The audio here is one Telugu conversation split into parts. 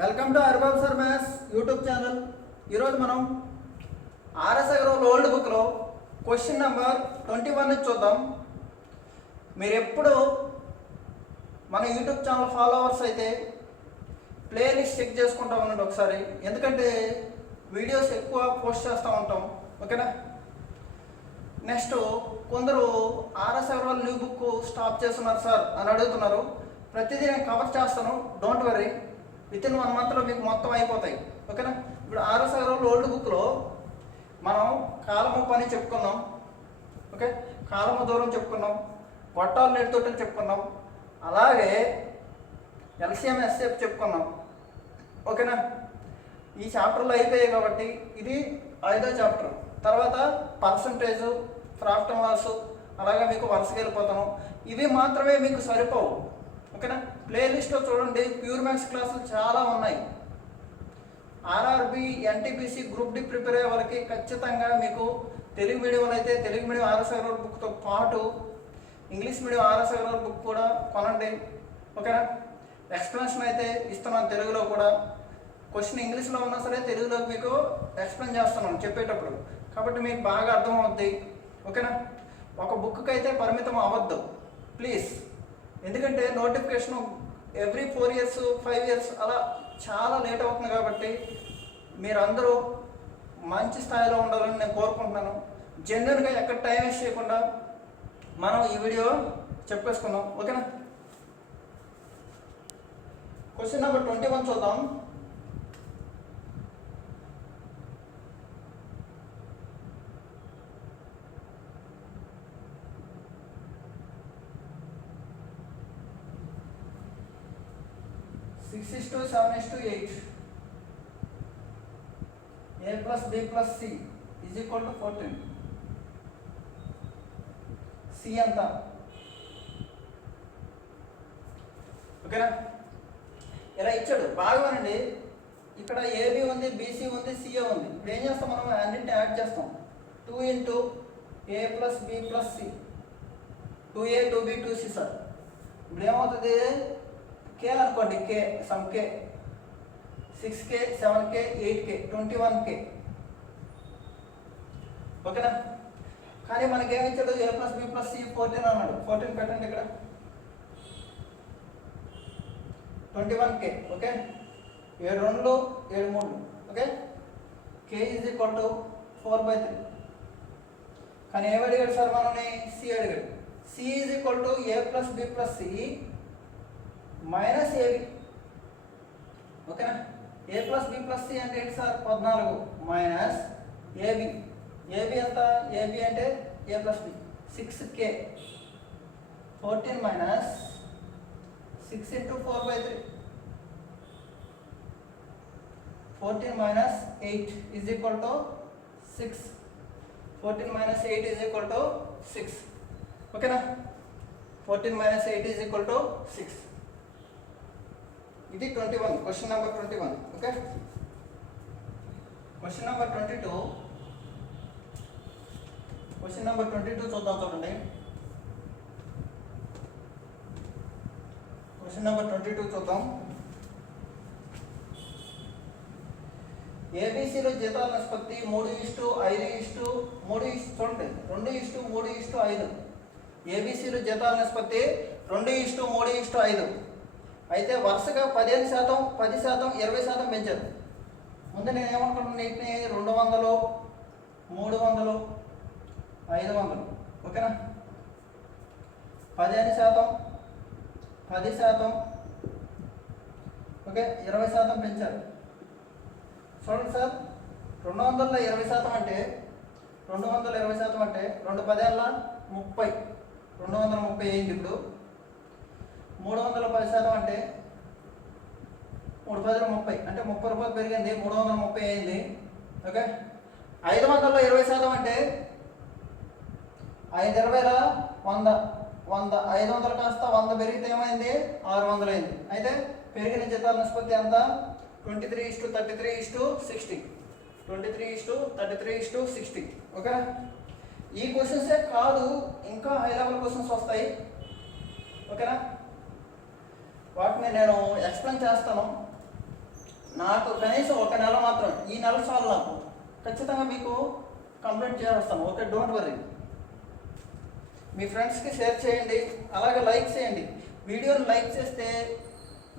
Welcome to Arbab sir maths YouTube channel. ఈరోజు మనం ఆర్ఎస్ అగర్వాల్ ఓల్డ్ బుక్లో క్వశ్చన్ నెంబర్ 21 చూద్దాం. మీరు ఎప్పుడు మన యూట్యూబ్ ఛానల్ ఫాలోవర్స్ అయితే ప్లేలిస్ట్ చెక్ చేసుకుంటా ఉండండి ఒకసారి, ఎందుకంటే వీడియోస్ ఎక్కువ పోస్ట్ చేస్తూ ఉంటాం. ఓకేనా. నెక్స్ట్ కొందరు RS Agarwal new book stop చేస్తున్నారు సార్ అని అడుగుతున్నారు. ప్రతిదీ నేను కవర్ చేస్తాను, డోంట్ వరీ. విత్ ఇన్ 1 మంత్లో మీకు మొత్తం అయిపోతాయి. ఓకేనా. ఇప్పుడు ఆర్ఎస్ అగర్వాల్ ఓల్డ్ బుక్లో మనం కాలము పని చెప్పుకున్నాం. ఓకే, కాలము దూరం చెప్పుకున్నాం, గొట్టాలు నెట్టుతోటి చెప్పుకున్నాం, అలాగే ఎల్సిఎం ఎస్ఎఫ్ చెప్పుకున్నాం. ఓకేనా. ఈ చాప్టర్లో అయిపోయాయి కాబట్టి ఇది 5వ చాప్టర్. తర్వాత పర్సంటేజు, ప్రాఫిట్ అండ్ లాస్, అలాగే మీకు వరుసగా వెళ్ళిపోతాను. ఇవి మాత్రమే మీకు సరిపోవు. ఓకేనా. ప్లేలిస్ట్లో చూడండి, ప్యూర్ మ్యాథ్స్ క్లాసులు చాలా ఉన్నాయి. RRB, NTPC, group D prepare అయ్యే వాళ్ళకి ఖచ్చితంగా మీకు తెలుగు మీడియంలో అయితే తెలుగు మీడియం ఆర్ఎస్ అగర్వాల్ బుక్తో పాటు English medium RS Agarwal book కూడా కొనండి. ఓకేనా. ఎక్స్ప్లెనేషన్ అయితే ఇస్తున్నాను తెలుగులో కూడా. క్వశ్చన్ ఇంగ్లీష్లో ఉన్నా సరే తెలుగులో మీకు ఎక్స్ప్లెయిన్ చేస్తున్నాను చెప్పేటప్పుడు, కాబట్టి మీకు బాగా అర్థమవుద్ది. ఓకేనా. ఒక బుక్కి అయితే పరిమితం అవ్వద్దు ప్లీజ్, ఎందుకంటే నోటిఫికేషన్ ఎవ్రీ 4 ఇయర్స్ 5 ఇయర్స్ అలా చాలా లేట్ అవుతుంది. కాబట్టి మీరందరూ మంచి స్థాయిలో ఉండాలని నేను కోరుకుంటున్నాను. జెన్యున్గా ఎక్కడ టైం వేస్ట్ చేయకుండా మనం ఈ వీడియో చెప్పేసుకుందాం. ఓకేనా. క్వశ్చన్ నెంబర్ 21 చూద్దాం. Six is to 7 is to 8. A plus B plus C is equal to 14. C ఎంత? ఓకేనా. ఇలా ఇచ్చాడు బాగానండి. ఇక్కడ ఏబి ఉంది, బీసీ ఉంది, సిఏ ఉంది. ఇప్పుడు ఏం చేస్తాం, మనం అన్నింటిని యాడ్ చేస్తాం. 2 into A plus B plus C, 2A 2B 2C sir. ఇప్పుడు ఏమవుతుంది, కే అనుకోండి, కే సమ్ కే 6K 7K 8K 21K. ఓకేనా. కానీ మనకి ఏమి ఇచ్చాడు, A plus B plus C 14 అన్నాడు. 14 పెట్టండి ఇక్కడ, 21K. Okay, 7 2 7 3. Okay, K is equal to 4/3. కానీ ఏమి అడిగాడు సార్ మనల్ని, సి అడిగాడు. C is equal to A plus B plus C minus AB. ఓకేనా. A plus B plus C అంటే ఏంటి సార్, 14 మైనస్ ఏబి. ఏబి ఎంత, ఏబి అంటే A plus B 6K 14 minus 6 into 4/3, 14 minus 8 is equal to 6. 14 minus 8 is equal to 6. ఓకేనా. 14 మైనస్ 8 ఈజ్ ఈక్వల్ టు 6. ఇది 21, question number 21. Okay. Question number 22. Question number 22 చూద్దాం. చూడండి, క్వశ్చన్ నెంబర్ 22 చూద్దాం. ఏబిసిలో జీతాల నిష్పత్తి 3:5:3. చూడండి, 2:3:5. ఏబిసిలో జీతాల నిష్పత్తి 2:3:5. అయితే వరుసగా 15%, 10%, 20% పెంచారు. ముందు నేను ఏమనుకుంటున్నాను, వీటిని 200, 300, 500. ఓకేనా. 15%, 10%, ఓకే, 20% పెంచారు. చూడండి సార్, 200లో 20% అంటే 220% అంటే 2 10 30, 230 అయింది. ఇప్పుడు 310% అంటే 3 10 30 అంటే 30 రూపాయలు పెరిగింది, 330 అయింది. ఓకే. 500లో 20% అంటే 5 20 100, 100 500 కాస్త 100 పెరిగితే ఏమైంది, 600 అయింది. అయితే పెరిగిన జీతాల నిష్పత్తి ఎంత, 23:33:60. 23:33:60. ఓకే. ఈ క్వశ్చన్సే కాదు, ఇంకా హై లెవెల్ క్వశ్చన్స్ వస్తాయి. ఓకేనా. వాటిని నేను ఎక్స్ప్లెయిన్ చేస్తాను. నాకు కనీసం ఒక నెల మాత్రం, ఈ నెల చాలు నాకు, ఖచ్చితంగా మీకు కంప్లీట్ చేస్తాను. Okay, don't worry. మీ ఫ్రెండ్స్కి షేర్ చేయండి, అలాగే లైక్ చేయండి. వీడియోని లైక్ చేస్తే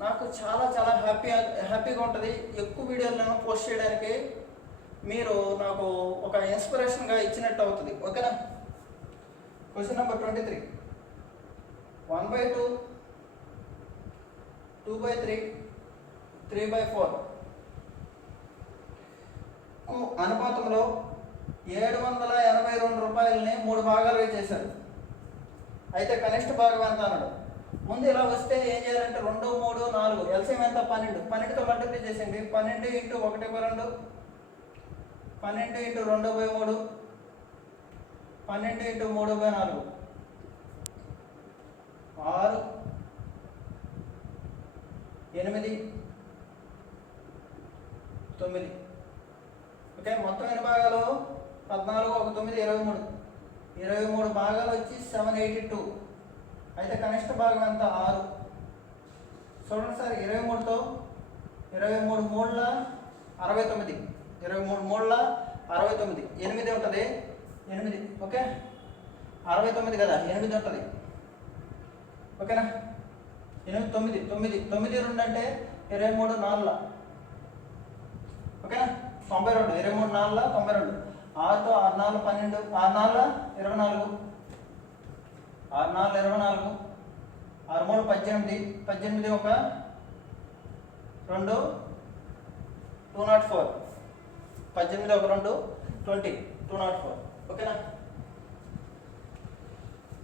నాకు చాలా చాలా హ్యాపీగా ఉంటుంది. ఎక్కువ వీడియోలు నేను పోస్ట్ చేయడానికి మీరు నాకు ఒక ఇన్స్పిరేషన్గా ఇచ్చినట్టు అవుతుంది. ఓకేనా? Question number 23. 1/2, 2/3, 3/4 కు అనుపాతంలో 782 రూపాయలని 3 భాగాలుగా చేశారు. అయితే కనిష్ట భాగం ఎంత అన్నాడు. ముందు ఇలా వస్తే ఏం చేయాలంటే 2, 3, 4 ఎల్సిఎం ఎంత 12. 12తో మల్టిప్లై చేసేయండి. 12 × 1/2, 12 × 2/3, 12 × 3/4, 6, 8, 9. ఓకే, మొత్తం ఎన్ని భాగాలు? 14, 1, 9, 23. 23 భాగాలు వచ్చి 782. అయితే కనిష్ట భాగం ఎంత? 6. చూడండి సార్, 23తో 23 3ల 69, 23 3ల 69, 8 ఉంటుంది. 8, ఓకే, 69 కదా, 8 ఉంటుంది. ఓకేనా? 8, 9, 9, 9 2 అంటే 23 4ల. ఓకేనా? 92, 23 4ల 92. 6తో 6 4 12, 6 4 24, 6 4 24, 6 3 18, 18 1 2 204, 18 1 2 20, 204. ఓకేనా?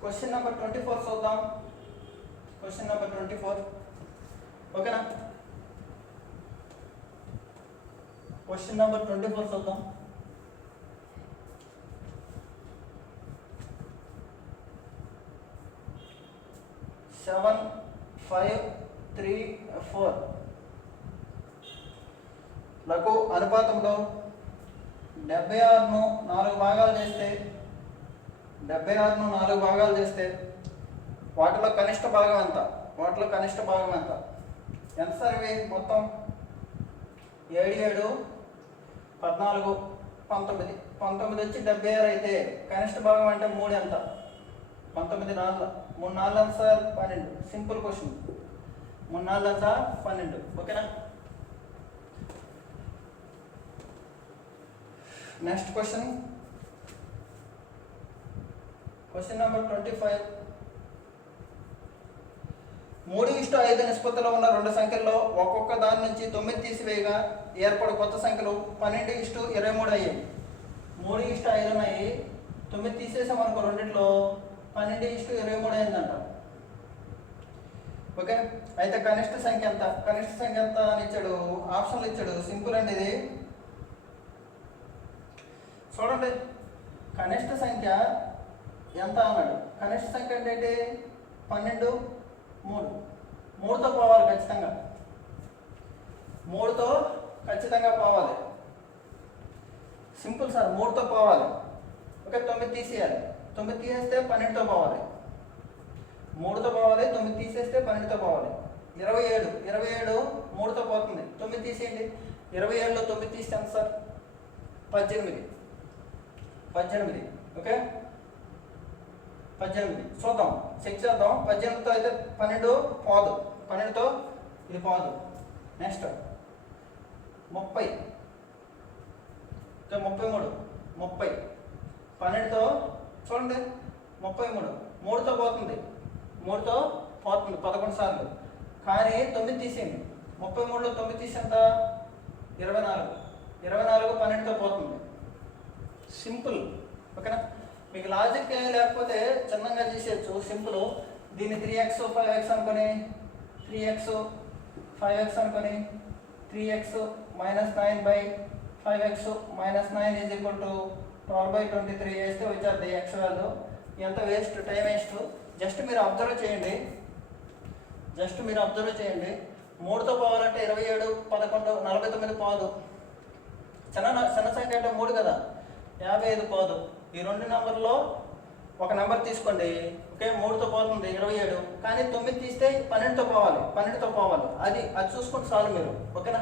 క్వశ్చన్ నెంబర్ 24 చూద్దాం. Question number 24. ఓకేనా? క్వశ్చన్ నెంబర్ 24 చూద్దాం. సెవెన్ 5 3 4 లకు అనుపాతంలో 76ను 4 భాగాలు చేస్తే, 76ను 4 భాగాలు చేస్తే వాటిలో కనిష్ట భాగం ఎంత? వాటిలో కనిష్ట భాగం ఎంత? ఎంత సార్ ఇవి? మొత్తం 7 7 14 19. 19 వచ్చి 76 అయితే కనిష్ట భాగం అంటే 3 ఎంత? 19 4, 3 4 ఎంత సార్? 12. Simple question. 3 4 ఎంత? 12. ఓకేనా? Next question, question number 25. 3:5 నిష్పత్తిలో ఉన్న 2 సంఖ్యల్లో ఒక్కొక్క దాని నుంచి 9 తీసివేయగా ఏర్పడు కొత్త సంఖ్యలు 12:23 అయ్యాయి. 3:5 ఉన్నాయి, 9 తీసేసామనుకో, రెండింటిలో 12:23 అయిందంట. ఓకే, అయితే కనిష్ట సంఖ్య ఎంత? కనిష్ట సంఖ్య ఎంత అని ఇచ్చాడు, ఆప్షన్లు ఇచ్చాడు. సింపుల్ అండి ఇది. చూడండి, కనిష్ట సంఖ్య ఎంత అన్నాడు. కనిష్ట సంఖ్య అంటే ఏంటి? 12 3. 3తో పోవాలి ఖచ్చితంగా, 3తో ఖచ్చితంగా పోవాలి. సింపుల్ సార్, 3తో పోవాలి. ఓకే, 9 తీసేయాలి. 9 తీసేస్తే 12తో పోవాలి. 3తో పోవాలి, 9 తీసేస్తే 12తో పోవాలి. 27 3తో పోతుంది. 9 తీసేయండి. 27లో 9 తీస్తే ఎంత సార్? 18. ఓకే, 18. చూద్దాం, చెక్ చేద్దాం. 18తో అయితే 12 పోదు, 12తో ఇది పోదు. నెక్స్ట్ 30, 33, 30. 12తో చూడండి, 33 3తో పోతుంది, 3తో పోతుంది 11 సార్లు. కానీ 9 తీసేయండి. 33లో 9 తీసి ఎంత? 24. 24 12తో పోతుంది. సింపుల్. ఓకేనా? మీకు లాజిక్ లేకపోతే చిన్నగా చేసేయచ్చు. సింపుల్. దీన్ని 3x 5x అనుకొని, 3x 5x అనుకొని, 3x -9/5x -9 = 12/23 వేస్తే వచ్చేది x వాల్యూ. ఎంత వేస్ట్, టైం వేస్ట్. జస్ట్ మీరు అబ్జర్వ్ చేయండి. 3తో పోవాలంటే 27 11 49 పోదు. చిన్న సంఖ్య అంటే 3 కదా, 55 పోదు. ఈ 2 నెంబర్లో ఒక నెంబర్ తీసుకోండి. ఓకే, 3తో పోతుంది 27, కానీ 9 తీస్తే 12తో పోవాలి. అది చూసుకుంటే చాలు మీరు. ఓకేనా?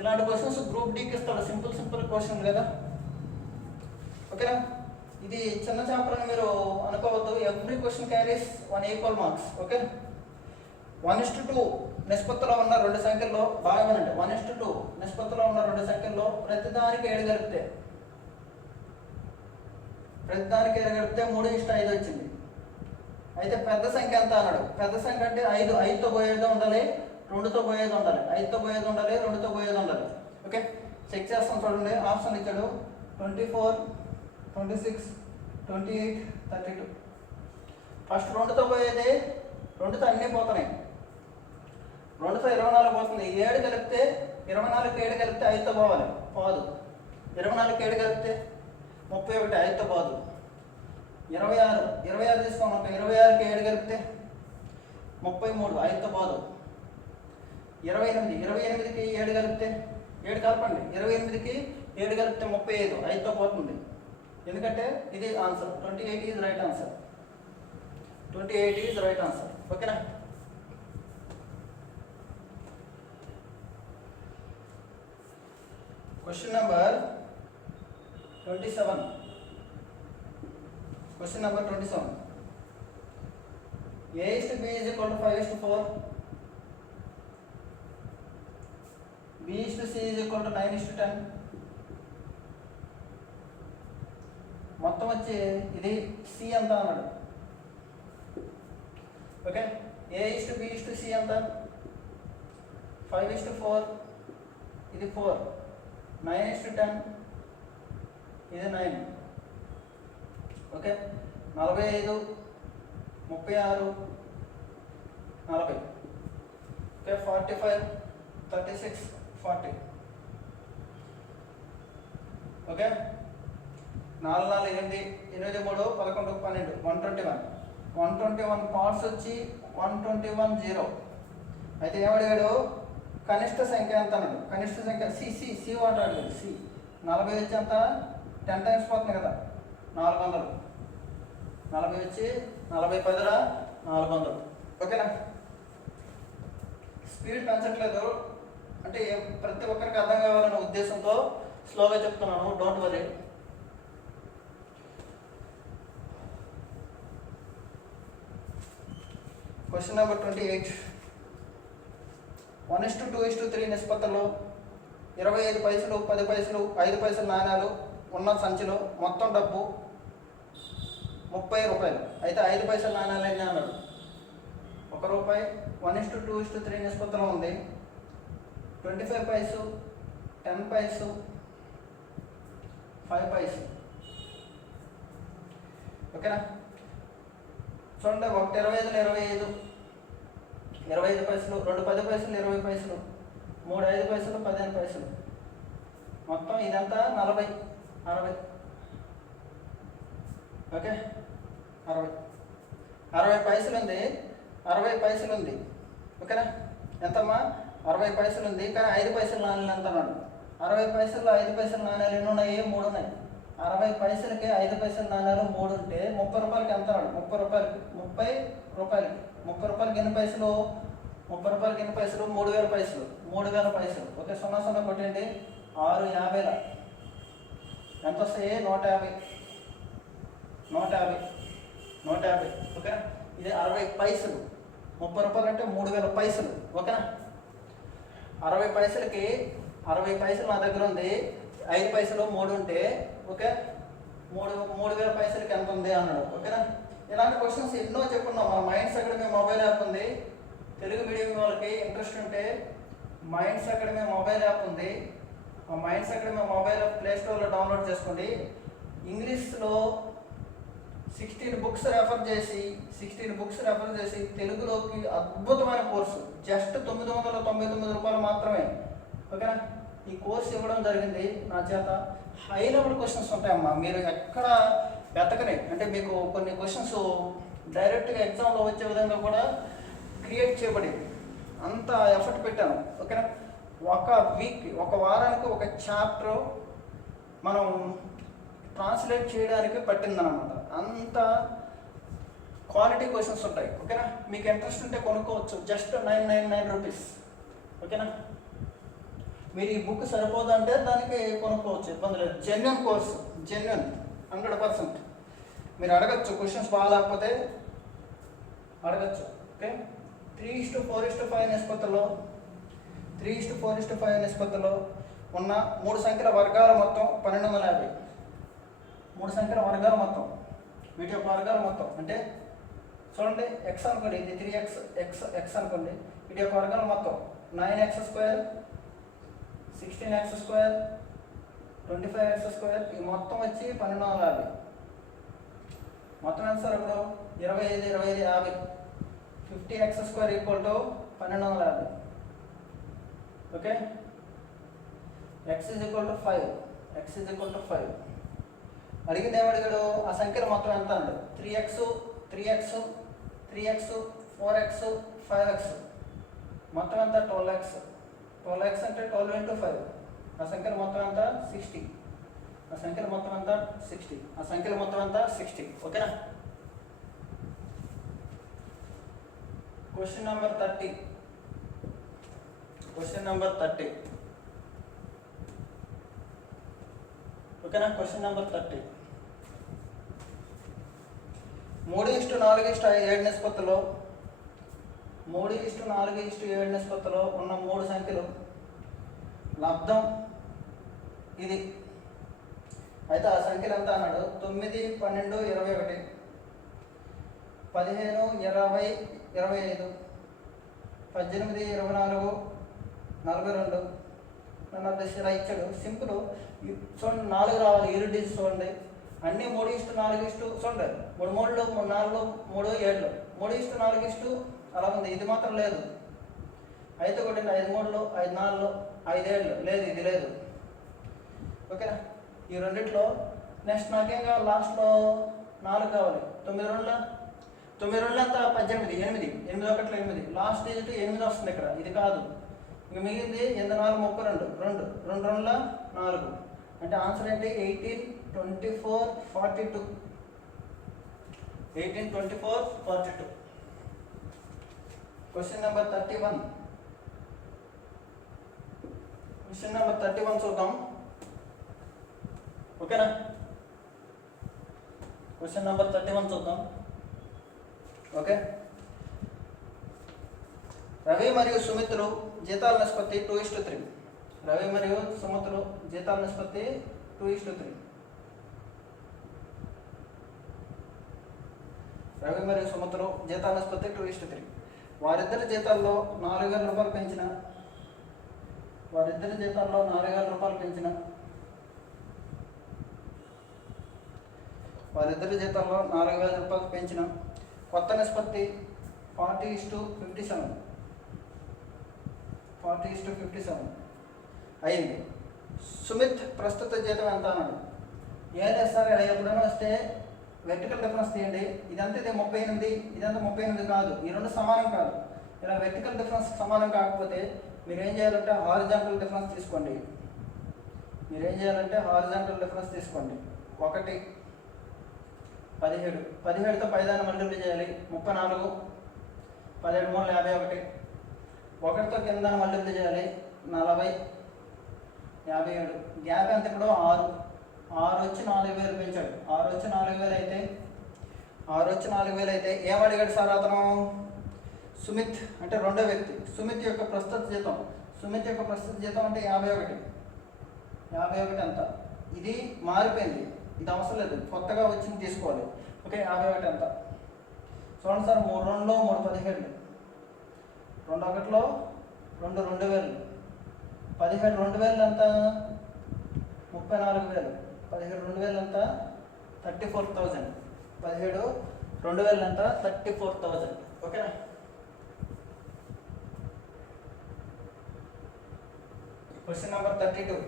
ఇలాంటి క్వశ్చన్స్ గ్రూప్ డీకి ఇస్తాడు, సింపుల్ క్వశ్చన్ కదా. ఓకేనా, ఇది చిన్న చాప్టర్ అని మీరు అనుకోవద్దు. Every question carries 1 equal marks. Okay, 1:2 నిష్పత్తిలో ఉన్న రెండు సంఖ్యల్లో బాగా వినండి. 1:2 నిష్పత్తిలో ఉన్న రెండు సంఖ్యల్లో ప్రతిదానికి 7 కలిపితే 3:5 వచ్చింది. అయితే పెద్ద సంఖ్య ఎంత అన్నాడు. పెద్ద సంఖ్య అంటే 5, 5తో పోయేది ఉండాలి, 2తో పోయేది ఉండాలి, 5తో పోయేది ఉండాలి, 2తో పోయేది ఉండాలి. ఓకే, చెక్ చేస్తాం చూడండి. ఆప్షన్ ఇచ్చాడు 24, 26, 28, 32. ఫస్ట్ 2తో పోయేది, 2తో అన్నీ పోతున్నాయి. 2తో 24 పోతుంది. 7 కలిపితే 24కి 7 కలిపితే 5తో పోవాలి, పోదు. 24కి 7 కలిపితే 31, 5తో పోదు. 26 తీసుకోమంట. 26కి 7 కలిపితే 33, 5తో పోదు. 28కి 7 కలిపితే 7 కలపండి. 28కి 7 కలిపితే 35, 5తో పోతుంది. ఎందుకంటే ఇది answer. 28 is right answer. 28 is right answer. ఓకేనా, question number 27. Question number 27. A/B is equal to 5:4. B/C is equal to 9:10. మొత్తం వచ్చి ఇది C ఎంత అన్నాడు. ఓకే, A/B/C ఎంత 5:4, ఇది 4, 9:10, ఇది 9. ఓకే, 45, 36, 40. ఓకే, 45, 36, 40. ఓకే, 4, 4, 8, 8, 3, 11, 12, 121 పార్ట్స్ వచ్చి 121 0. అయితే ఏమడిగాడు, కనిష్ట సంఖ్య ఎంత అన్నాడు. కనిష్ట సంఖ్య సి వాట్ అడిగాడు. సి 40 వచ్చి ఎంత 10 టైమ్స్ పోతుంది కదా, 400. 40 వచ్చి 40 10 400. ఓకేనా, స్పీడ్ పెంచట్లేదు, అంటే ప్రతి ఒక్కరికి అర్థం కావాలనే ఉద్దేశంతో స్లోగా చెప్తున్నాను. Don't worry. Question number 28. 1:2:3 నిష్పత్తిలో 25 పైసలు, 10 పైసలు, 5 పైసలు నాణ్యాలు ఉన్న సంచిలో మొత్తం డబ్బు 30 రూపాయలు. అయితే 5 పైసల నాణ్యాలు ఎన్ని అన్నాడు. 1 రూపాయి. 1:2:3 నిష్పత్తిలో ఉంది. 25 పైసు, 10 పైసు, 5 పైసు. ఓకేనా, చూడండి. 1 25, 25 పైసలు, 2 10 పైసలు, 20 పైసలు, 3 5 పైసలు, 15 పైసలు. మొత్తం ఇదంతా 40, 60. ఓకే, 60 పైసలు ఉంది. 60 పైసలు ఉంది. ఓకేనా, ఎంతమ్మా 60 పైసలు ఉంది. కానీ 5 పైసలు నాణ్యాలు ఎంత అన్నాడు. 60 పైసలు 5 పైసలు నాణ్యాలు ఎన్ని ఉన్నాయి, 3 ఉన్నాయి. 60 పైసలకి 5 పైసలు నాణ్యాలు 3 ఉంటే 30 రూపాయలకి ఎంత అన్నాడు. 30 రూపాయలకి 30 రూపాయలకి ఎన్ని పైసలు, 30 రూపాయలకి ఎన్ని పైసలు, 3000 పైసలు. 3000 పైసలు. ఓకే, 0 0 కొట్టండి. 650 ఎంత వస్తాయి, 150. 150. ఓకేనా, ఇది 60 పైసలు. 30 రూపాయలు అంటే 3000 పైసలు. ఓకేనా, 60 పైసలకి 60 పైసలు నా దగ్గర ఉంది. 5 పైసలు 3 ఉంటే ఓకే 3000 పైసలకి ఎంత ఉంది అన్నాడు. ఓకేనా, ఇలాంటి క్వశ్చన్స్ ఎన్నో చెప్పుకున్నాం. మన మైండ్స్ అకాడమీ మొబైల్ యాప్ ఉంది. తెలుగు మీడియం వాళ్ళకి ఇంట్రెస్ట్ ఉంటే మైండ్స్ అకాడమీ మొబైల్ యాప్ ఉంది. ఆ minds academy mobile app play స్టోర్లో డౌన్లోడ్ చేసుకోండి. ఇంగ్లీష్లో 16 బుక్స్ రెఫర్ చేసి తెలుగులోకి అద్భుతమైన కోర్సు. జస్ట్ 999 రూపాయలు మాత్రమే. ఓకేనా, ఈ కోర్సు ఇవ్వడం జరిగింది నా చేత. హై లెవెల్ క్వశ్చన్స్ ఉంటాయమ్మా, మీరు ఎక్కడ వెతకని. అంటే మీకు కొన్ని క్వశ్చన్స్ డైరెక్ట్గా ఎగ్జామ్లో వచ్చే విధంగా కూడా క్రియేట్ చేయబడింది. అంత ఎఫర్ట్ పెట్టాను. ఓకేనా, ఒక వారానికి ఒక చాప్టర్ మనం ట్రాన్స్లేట్ చేయడానికి పట్టిందనమాట. అంత క్వాలిటీ క్వశ్చన్స్ ఉంటాయి. ఓకేనా, మీకు ఇంట్రెస్ట్ ఉంటే కొనుక్కోవచ్చు. Just 999 rupees. ఓకేనా, మీరు ఈ బుక్ సరిపోదంటే దానికి కొనుక్కోవచ్చు, ఇబ్బంది లేదు. Genuine course, genuine 100%. మీరు అడగచ్చు, క్వశ్చన్స్ బాగా లేకపోతే అడగచ్చు. ఓకే. 3:4:5 నిష్పత్తిలో 3:4:5 నిష్పత్తిలో ఉన్న 3 సంఖ్యల వర్గాల మొత్తం 1250. 3 సంఖ్యల వర్గాల మొత్తం, వీటి యొక్క వర్గాల మొత్తం అంటే చూడండి, ఎక్స్ అనుకోండి, ఇది 3x ఎక్స్ అనుకోండి, వీటి యొక్క వర్గాల మొత్తం 9x², 16x², 25x², ఈ మొత్తం వచ్చి 1250. మొత్తం ఎంత సార్ ఇప్పుడు 25, 50. 50x² = 1250. ఓకే. x = 5. అడిగింది ఏమడిగాడు, ఆ సంఖ్యలు మొత్తం ఎంత అన్నాడు. 3x, 3x, 4x, 5x, మొత్తం ఎంత 12x. 12x అంటే 12 × 5. ఆ సంఖ్యలు మొత్తం ఎంత 60. ఆ సంఖ్యలు మొత్తం ఎంత 60. ఓకేనా. Question number 30. ఓకేనా. Question number 30. 3:4:7 నిష్పత్తిలో 3:4:7 నిష్పత్తిలో ఉన్న 3 సంఖ్యలు లబ్ధం ఇది. అయితే ఆ సంఖ్యలు ఎంత అన్నాడు. 9, 12, 21, 15, 20, 25, 18, 24, 42. నన్ను ఇలా ఇచ్చాడు. సింపుల్. చూడండి, 4 రావాలి, 7 డిజిట్స్ చూడండి. అన్నీ 3:4 చూడండి, 3 3 3 4 3 7 3:4 అలా ఉంది. ఇది మాత్రం లేదు. అయితే ఒకటి 5 3 5 4 5 7 లేదు, ఇది లేదు. ఓకేనా. ఈ రెండిట్లో నెక్స్ట్ నాకేం కావాలి, లాస్ట్లో 4 కావాలి. 9 2 ఎంత 18, 8 8 1 8. లాస్ట్ డిజిట్ 8 వస్తుంది ఇక్కడ, ఇది కాదు. ఇక మిగిలింది 8 4 32 2 2 2 4. అంటే ఆన్సర్ ఏంటి 18 24 42. 18 24 42. Question number 31. చూద్దాం. ఓకేనా. క్వశ్చన్ నెంబర్ 31 చూద్దాం. ఓకే. రవి మరియు సుమిత్రు జీతాల నిష్పత్తి 2:3. రవి మరియు సుమిత్రు జీతాల నిష్పత్తి 2:3. రవి మరియు సుమిత్రు జీతాల నిష్పత్తి 2:3. వారిద్దరి జీతాల్లో 4,000 రూపాయలు పెంచిన వారిద్దరి జీతాల్లో 4,000 రూపాయలు పెంచిన కొత్త నిష్పత్తి 40:57 అయింది. సుమిత్ ప్రస్తుత జీతం ఎంత అన్నాడు. ఏం చేస్తారు, ఎప్పుడైనా వస్తే వెర్టికల్ డిఫరెన్స్ తీయండి. ఇదంతా ఇది 38, ఇదంతా 38 కాదు, ఈ రెండు సమానం కాదు. ఇలా వెర్టికల్ డిఫరెన్స్ సమానం కాకపోతే మీరు ఏం చేయాలంటే హారిజాంటల్ డిఫరెన్స్ తీసుకోండి. 1 17 17తో పైదాన్ని మల్టిప్లై చేయాలి. 34 17 3 51. 1తో కింద మల్టిప్లై చేయాలి. 40 57. గ్యాప్ ఎంత ఇప్పుడు 6 వచ్చి 4,000 పెంచాడు. 6 వచ్చి 4,000 అయితే ఏమడిగాడు సార్ అతను. సుమిత్ అంటే రెండో వ్యక్తి. సుమిత్ యొక్క ప్రస్తుత జీతం అంటే 51 ఎంత. ఇది మారిపోయింది, ఇది అవసరం లేదు, కొత్తగా వచ్చింది తీసుకోవాలి. ఓకే. 51 ఎంత చూడండి సార్. 3 2లో 3 17, 2 1లో 2 2000, 17 2000 ఎంత 34,000, 17 2000 ఎంత 34,000, 17 2000 ఎంత 34,000. ఓకేనా. Question number 32.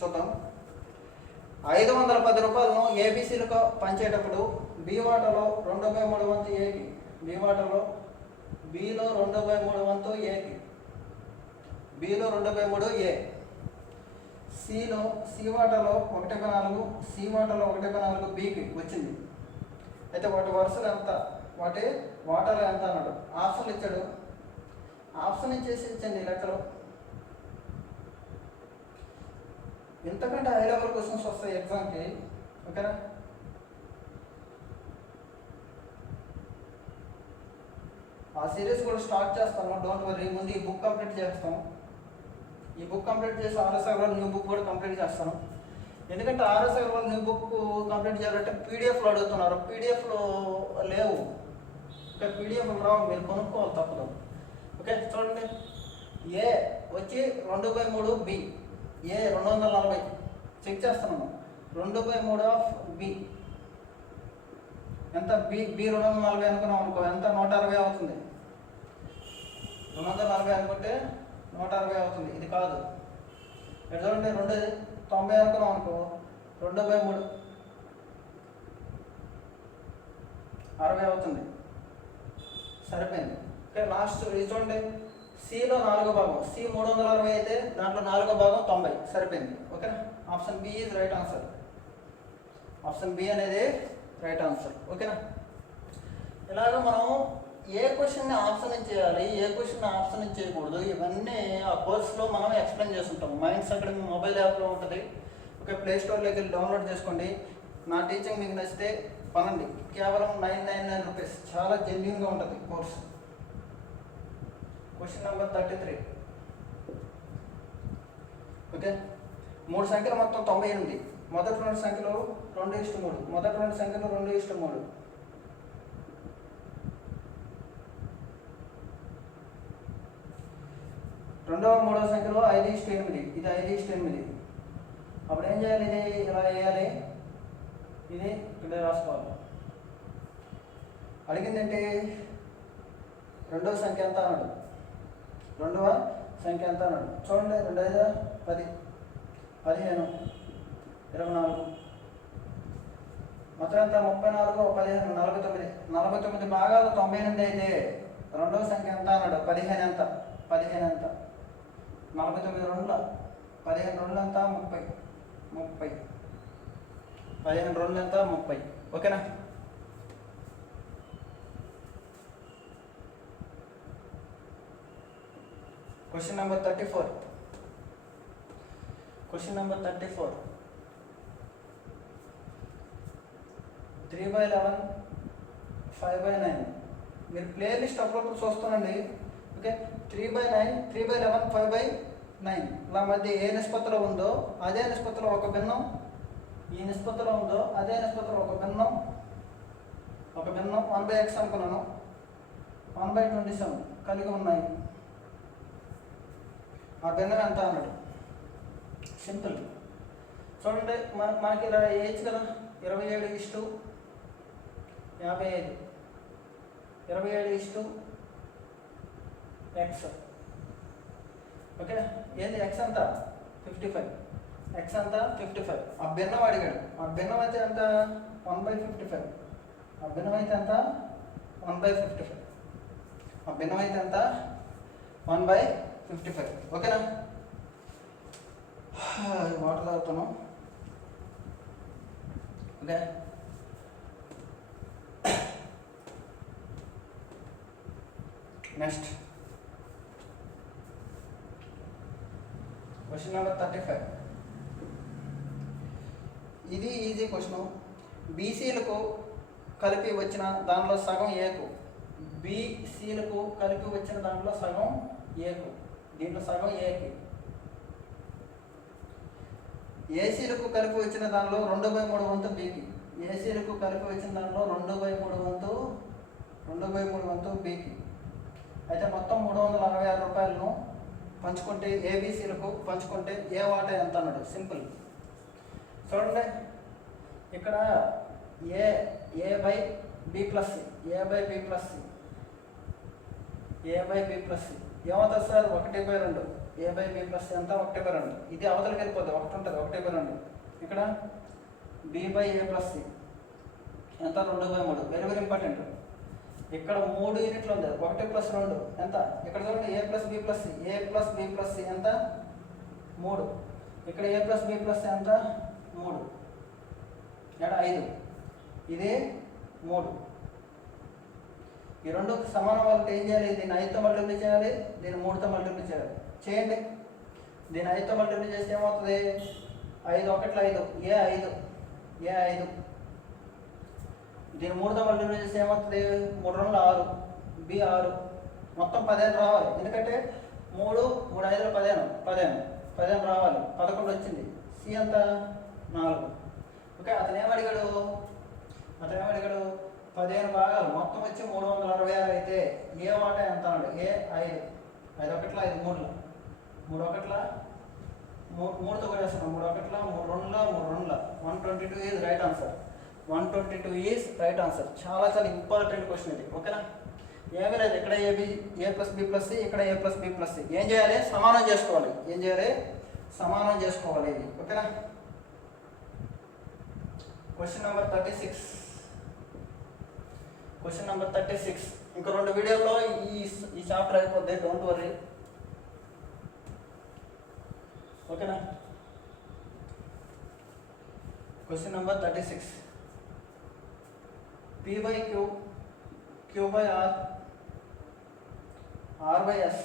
చూద్దాం. 510 రూపాయలను ఏబీసీలకు పంచేటప్పుడు బి వాటాలో 2/3 వంతు ఏకి, బిలో 2/3 వంతు ఏకి, బిలో 2/3 ఏ, సి వాటాలో 1/4, సి వాటాలో 1/4 బికి వచ్చింది. అయితే వాటి వరుసలు ఎంత, వాటర్ ఎంత అన్నాడు. ఆప్షన్లు ఇచ్చాడు, ఆప్షన్ ఇచ్చేసి ఇచ్చండి లెక్కలు. ఎంతకంటే హై లెవెల్ క్వశ్చన్స్ వస్తాయి ఎగ్జామ్కి. ఓకేనా? ఆ సిరీస్ కూడా స్టార్ట్ చేస్తాము, డోంట్ వరీ. ముందు ఈ బుక్ కంప్లీట్ చేస్తాము. ఈ బుక్ కంప్లీట్ చేసి ఆర్ఎస్ అగర్వాల్ న్యూ బుక్ కూడా కంప్లీట్ చేస్తాను. ఎందుకంటే RS Agarwal new book complete చేయాలంటే పీడిఎఫ్లో అడుగుతున్నారు, పీడిఎఫ్లో లేవు. ఓకే, పీడిఎఫ్లు రావు, మీరు కొనుక్కోవాలి తప్పదు. ఓకే చూడండి, ఏ వచ్చి 2/3 బి, ఏ 240 చెక్ చేస్తున్నాము. 2/3 ఆఫ్ బి ఎంత? బి 240 అనుకున్నాం అనుకో, ఎంత? 160 అవుతుంది. 240 అనుకుంటే 160 అవుతుంది. ఇది కాదు, ఎటు చూడండి, 290 అనుకున్నాం అనుకో, 2/3 60 అవుతుంది. సరిపోయింది. ఓకే, లాస్ట్ ఇది చూడండి, సిలో 4వ భాగం, సి 360 అయితే దాంట్లో 4వ భాగం 90. సరిపోయింది. ఓకేనా? Option B is right answer. Option B అనేది రైట్ ఆన్సర్. ఓకేనా? ఇలాగ మనం ఏ క్వశ్చన్ని ఆప్షన్ చేయాలి, ఏ క్వశ్చన్ ఆప్షన్ చేయకూడదు, ఇవన్నీ ఆ కోర్సులో మనం ఎక్స్ప్లెయిన్ చేస్తుంటాం. మైండ్స్ అకాడమీ మొబైల్ యాప్లో ఉంటుంది. ఓకే, ప్లే స్టోర్లోకి వెళ్ళి డౌన్లోడ్ చేసుకోండి. నా టీచింగ్ మీకు నచ్చితే పనండి. కేవలం 999 రూపీస్. చాలా జెన్యూన్గా ఉంటుంది కోర్సు. Question number 33. ఓకే, 3 సంఖ్యలు మొత్తం 98. మొదటి 2 సంఖ్యలు 2:3. మొదటి 2 సంఖ్యలు 2:3. రెండవ 3వ సంఖ్యలో 5:8. ఇది 5:8. అప్పుడు ఏం చేయాలి? ఇది ఇలా వేయాలి, ఇది ఇక్కడ రాసుకోవాలి. అడిగిందంటే రెండవ సంఖ్య ఎంత అన్నాడు. రెండవ సంఖ్య ఎంత అన్నాడు. చూడండి, 2 5 10, 15, 24, మొత్తం ఎంత? 34, 15, 49. 49 భాగాలు 98 అయితే రెండవ సంఖ్య ఎంత అన్నాడు. 15 ఎంత? 15 ఎంత? 49 2, 15 2 ఎంత? 30. 15 2 ఎంత? 30. ఓకేనా? Question number 34. Question number 34. 3/11, 5/9. మీరు ప్లేలిస్ట్ అప్పుడప్పుడు చూస్తానండి. ఓకే, 3/9, 3/11, 5/9. ఇలా మధ్య ఏ నిష్పత్తిలో ఉందో అదే నిష్పత్తిలో ఒక భిన్నం, ఈ నిష్పత్తిలో ఉందో అదే నిష్పత్తిలో ఒక భిన్నం 1/x అనుకున్నాను. 1/27 కలిగి ఉన్నాయి. ఆ భిన్నం ఎంత అన్నాడు. సింపుల్. చూడండి, మనకి ఇలా వేయచ్చు కదా. 27:55. 27:x. ఓకే, ఏంది ఎక్స్ ఎంత? 55. ఎక్స్ ఎంత? 55. ఆ భిన్నం అడిగాడు. ఆ భిన్నం అయితే ఎంత? 1/55. ఆ భిన్నం అయితే ఎంత? 1/55. ఆ భిన్నం అయితే ఎంత? 1/55. ఓకేనా? వాటర్ తాగుతాను. Okay, next question number 35. ఇది ఈజీ క్వశ్చన్. బీసీలకు కలిపి వచ్చిన దానిలో సగం ఏకు, బీసీలకు కలిపి వచ్చిన దాంట్లో సగం ఏకు, దీంట్లో సగం ఏకి. ఏసీలకు కలిపి వచ్చిన దానిలో 2/3 వంతు బీకి. ఏసీలకు కలిపి వచ్చిన దానిలో 2/3 వంతు బీకి. అయితే మొత్తం 366 రూపాయలను పంచుకుంటే ఏబీసీలకు పంచుకుంటే ఏ వాటా ఎంత అన్నాడు. సింపుల్. చూడండి, ఇక్కడ ఏ/బి ప్లస్ సి ఏమవుతుంది సార్? 1/2. ఏ/బి ప్లస్ ఎంత? 1/2. ఇది అవతలకి వెళ్ళిపోతుంది, 1 ఉంటుంది. 1/2. ఇక్కడ బి/ఏ ప్లస్ సి ఎంత? 2/3. Very very important. ఇక్కడ 3 యూనిట్లు ఉంది. 1 + 2 ఎంత? ఇక్కడ చూడండి, ఏ ప్లస్ బి ప్లస్ సి ఎంత? 3. ఇక్కడ ఏ ప్లస్ బి ప్లస్ సి ఎంత? 3. ఇక్కడ 5. ఇది 3. ఈ రెండు సమానం వాళ్ళకి ఏం చేయాలి? దీన్ని 5తో మల్టిప్లై చేయాలి, దీన్ని 3తో మల్టిప్లై చేయాలి. చేయండి. దీన్ని 5తో మల్టిప్లై చేస్తే ఏమవుతుంది? 5 1 5 ఏ 5. దీన్ని 3తో మల్టిప్లై చేస్తే ఏమవుతుంది? 3 2 6 బి 6. మొత్తం 15 రావాలి, ఎందుకంటే 3 3 5 15 రావాలి. 11 వచ్చింది. సి ఎంత? 4. ఓకే, అతను ఏమడిగాడు? 15 భాగాలు మొత్తం వచ్చి 366 అయితే ఏ వాటా ఎంత అన్నాడు? ఏ 5. 5 1 5 3 3 1 3తో కొట్టేస్తున్నాం. 3 1 3 2 122 is right answer. 122 is right answer. చాలా ఇంపార్టెంట్ క్వశ్చన్ ఇది. ఓకేనా? ఏమీ లేదు, ఇక్కడ ఏ ప్లస్ బి ప్లస్ సి, ఇక్కడ ఏ ప్లస్ బి ప్లస్ సి. ఏం చేయాలి? సమానం చేసుకోవాలి. ఇది. ఓకేనా? Question number 36. ఇంకో 2 వీడియోల్లో ఈ చాప్టర్ అయిపోద్ది, డోంట్ వరీ. ఓకేనా? Question number 36. P by Q, Q by R, R by S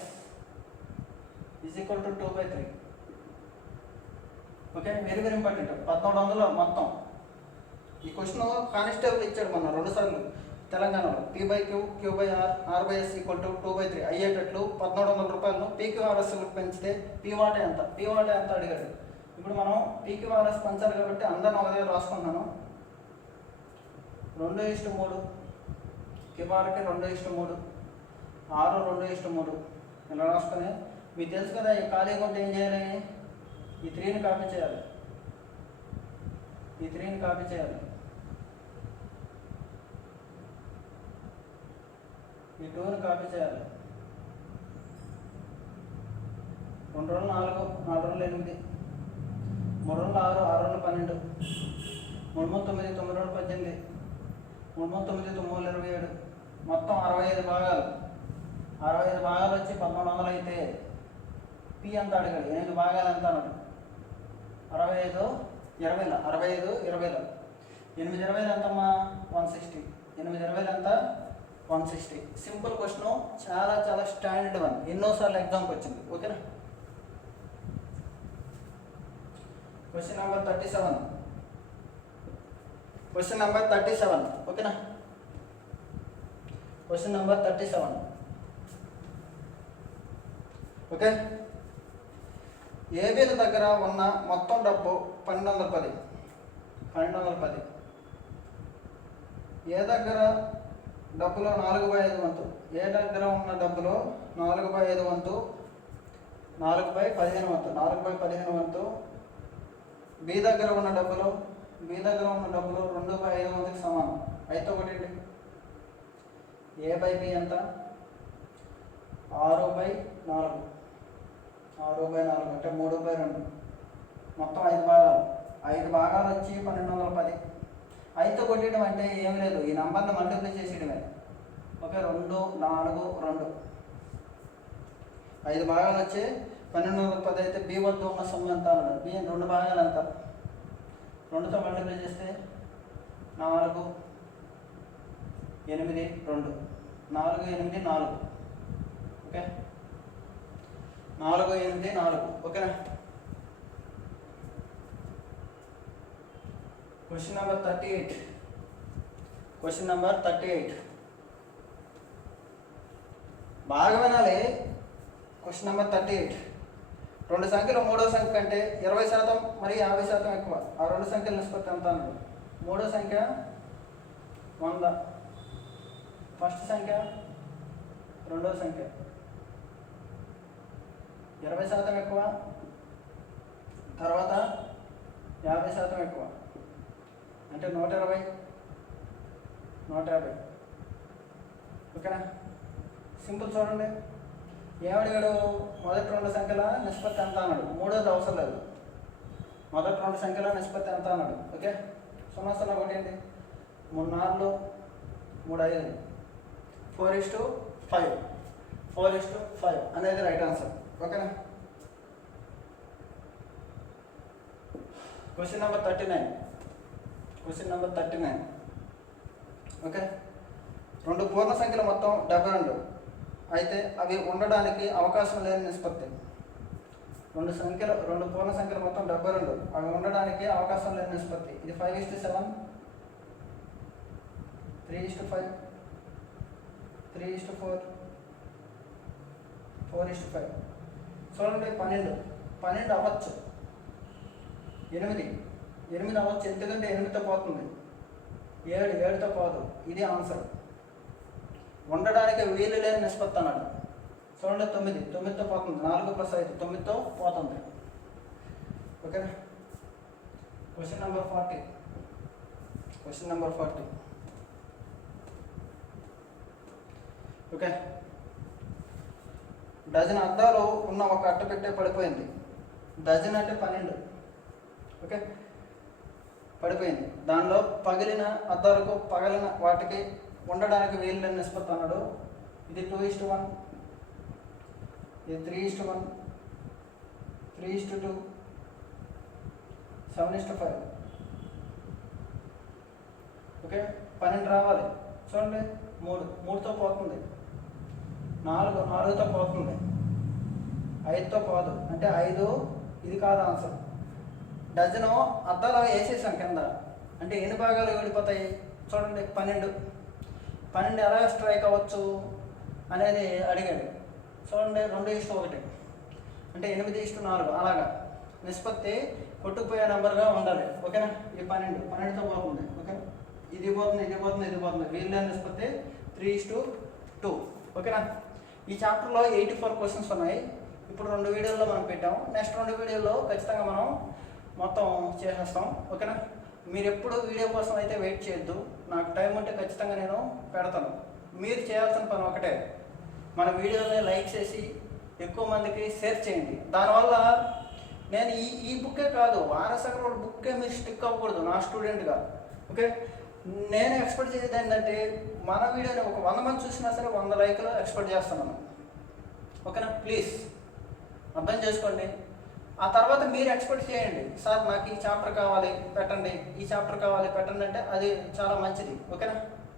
is equal to 2 by 3. Okay, very important. 1400 మొత్తం. ఈ క్వశ్చన్ కానిస్టేబుల్ ఇచ్చాడు మొన్న 2 సార్లు తెలంగాణలో. P by Q, Q by R, R by S equal to 2 by 3 అయ్యేటట్లు 1400 రూపాయలను PQRS పెంచితే P వాటా ఎంత అడిగాడు. ఇప్పుడు మనం PQRS పెంచాలి కాబట్టి అందరిని ఒక దగ్గర రాసుకుంటున్నాను. 2:3, QRకి 2:3, R 2:3 ఇలా రాసుకొని, మీకు తెలుసు కదా ఈ ఖాళీగా ఉంటే ఏం చేయాలి? ఈ 3ని కాపీ చేయాలి, ఈ 2ని కాపీ చేయాలి. 2 2 4 4 4 8 3 6 6 12 3 9 9 18 3 9 9 27 మొత్తం 65 భాగాలు. 65 భాగాలు వచ్చి 1400 అయితే P ఎంత అడిగాడు? 8 భాగాలు ఎంత అన్నాడు? 65 20 8 20 ఎంతమ్మా? 160. 8 20 ఎంత? 160. సింపుల్ క్వశ్చన్, చాలా స్టాండర్డ్ వన్, ఎన్నోసార్లు ఎగ్జామ్కి వచ్చింది. ఓకేనా? Question number 37. ఓకేనా? Question number 37. ఓకే, ఏబీల దగ్గర ఉన్న మొత్తం డబ్బు 1210. ఏ దగ్గర డబ్బులో 4/5 వంతు, ఏ దగ్గర ఉన్న డబ్బులో 4/5 వంతు, 4/15 వంతు, 4/15 వంతు. బి దగ్గర ఉన్న డబ్బులో 2/5 వంతుకి సమానం. అయితే ఒకటి ఏ బై బి ఎంత? 6/4 అంటే 3/2. మొత్తం 5 భాగాలు. 5 భాగాలు వచ్చి 1210. అయితే కొట్టడం అంటే ఏమి లేదు, ఈ నంబర్ని మల్టిప్లై చేసేయడమే. ఓకే, 2 4 2. 5 భాగాలు వచ్చి 1210 అయితే బి వద్ద ఉన్న సొమ్ము ఎంత అన్నాడు? బి 2 భాగాలు ఎంత? 2తో మల్టిప్లై చేస్తే 4 8 2 4 8 4. ఓకే, 4 8 4. ఓకేనా? Question number 38. బాగా వినాలి. Question number 38. 2 సంఖ్యలు మూడో సంఖ్య కంటే 20% మరియు 50% ఎక్కువ. ఆ 2 సంఖ్యల నిష్పత్తి ఎంత అన్నాడు? మూడో సంఖ్య 100, ఫస్ట్ సంఖ్య రెండో సంఖ్య. 20% ఎక్కువ, తర్వాత 50% ఎక్కువ అంటే 120, 150. ఓకేనా? సింపుల్ చూడండి. ఏమడిగాడు? మొదటి 2 సంఖ్యల నిష్పత్తి ఎంత అన్నాడు. మూడోది అవసరం లేదు, మొదటి 2 సంఖ్యల నిష్పత్తి ఎంత అన్నాడు. ఓకే, 0 0 1 ఏంటి? 3 4 3 5 4:5 అనేది రైట్ ఆన్సర్. ఓకేనా? Question number 39. ఓకే, రెండు పూర్ణ సంఖ్యలు మొత్తం 72 అయితే అవి ఉండడానికి అవకాశం లేని నిష్పత్తి. రెండు పూర్ణ సంఖ్యలు మొత్తం 72 అవి ఉండడానికి అవకాశం లేని నిష్పత్తి. ఇది 5:7, 3:5, 3:4, 4:5. చూడండి 12 అవ్వచ్చు, 8 అవ్వచ్చు, ఎందుకంటే 8తో పోతుంది, 7తో పోదు. ఇది ఆన్సర్. ఉండడానికి వీలు లేని నిష్పత్తి అన్నాడు. చూడండి 9తో పోతుంది, 4 + 5 9తో పోతుంది. ఓకేనా? Question number 40. ఓకే, డజన్ అద్దాలు ఉన్న ఒక అట్టపెట్టె పడిపోయింది. డజన్ అంటే 12. ఓకే, పడిపోయింది. దానిలో పగిలిన అద్దాలకు పగిలిన వాటికి ఉండడానికి వీలు లేని నిష్పత్తి అన్నాడు. ఇది 2:1, ఇది 3:1, 3:2, 7:5. ఓకే, 12 రావాలి. చూడండి 3తో పోతుంది, 4తో పోతుంది, 5తో పోదు. అంటే 5 ఇది కాదు ఆన్సర్. డజను అద్దాలు వేసేసాం కింద, అంటే ఎన్ని భాగాలు విడిపోతాయి? చూడండి 12 ఎలా స్ట్రైక్ అవ్వచ్చు అనేది అడిగాడు. చూడండి 2:1 అంటే 8:4 అలాగా నిష్పత్తి కొట్టుకుపోయే నెంబర్గా ఉండాలి. ఓకేనా? ఈ 12తో పోతుంది. ఓకే, ఇది పోతుంది. వీళ్ళ నిష్పత్తి 3:2. ఓకేనా? ఈ చాప్టర్లో 84 క్వశ్చన్స్ ఉన్నాయి. ఇప్పుడు 2 వీడియోల్లో మనం పెట్టాం. నెక్స్ట్ 2 వీడియోల్లో ఖచ్చితంగా మనం మొత్తం చేసేస్తాం. ఓకేనా? మీరు ఎప్పుడు వీడియో కోసం అయితే వెయిట్ చేయొద్దు. నాకు టైం ఉంటే ఖచ్చితంగా నేను పెడతాను. మీరు చేయాల్సిన పని ఒకటే, మన వీడియోని లైక్ చేసి ఎక్కువ మందికి షేర్ చేయండి. దానివల్ల నేను ఈ బుక్కే కాదు, ఆర్ఎస్ అగర్వాల్ బుక్కే మీరు స్టిక్ అవ్వకూడదు నా స్టూడెంట్గా. ఓకే, నేను ఎక్స్పెక్ట్ చేసేది ఏంటంటే మన వీడియోని ఒక 100 మంది చూసినా సరే 100 లైక్లు ఎక్స్పెక్ట్ చేస్తున్నాను. ఓకేనా? ప్లీజ్ అర్థం చేసుకోండి. ఆ తర్వాత మీరు ఎక్స్పెక్ట్ చేయండి, సార్ నాకు ఈ చాప్టర్ కావాలి పెట్టండి, ఈ చాప్టర్ కావాలి పెట్టండి అంటే అది చాలా మంచిది. ఓకేనా?